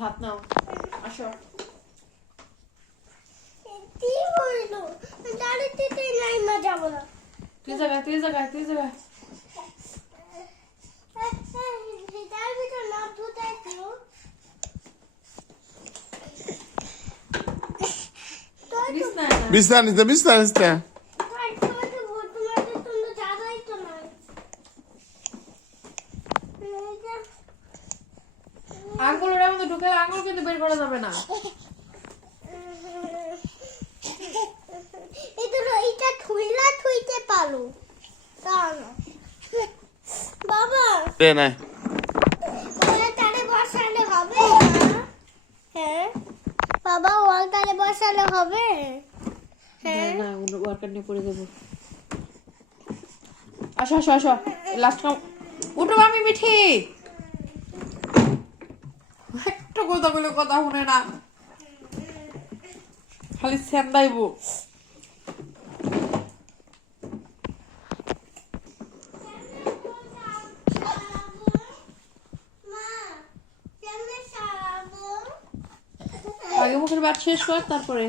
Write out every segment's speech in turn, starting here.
ভাত নাও, আসো। তুই জায়গায় বিছনা আঙ্গুল ওর মধ্যে ঢুকে আঙ্গুল কিন্তু বের করা যাবে না। এটা থুইতে পারো বাবা। ওয়ালটারে বসালে হবে না? হ্যাঁ বাবা, ওয়ালটারে বসালে হবে? হ্যাঁ না ওয়ার্কার নিয়ে পড়ে যাবো। আসো লাস্ট কাম। উঠো আমি মিঠি, একটা কথা বলে কথা শুনে না, খালি স্যান্দাইবো। আগে মুখের ভাত শেষ কর, তারপরে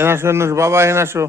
এনাসো বাবা, এনাসো।